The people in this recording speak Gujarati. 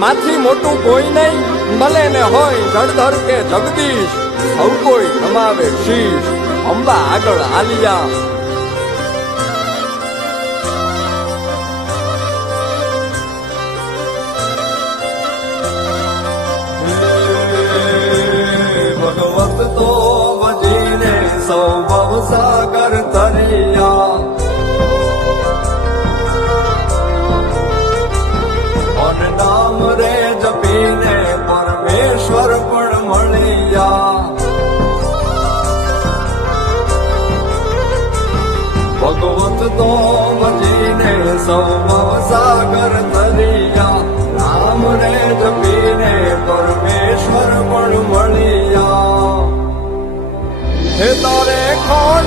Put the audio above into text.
માથી મોટું કોઈ નહીં, ભલે ને હોય જળધર કે જગદીશ, સૌ કોઈ નમાવે શીશ, અંબા આગળ આલિયા. ભગવત તો ભજીને સૌ ભવસાગર તરિયા, નામ રે જપીને પરમેશ્વર પણ મળ્યા. ભગવત તો ભજીને સૌ ભવસાગર તરિયા, નામ રે જપીને પરમેશ્વર પણ મળ્યા. હે તારે કોણ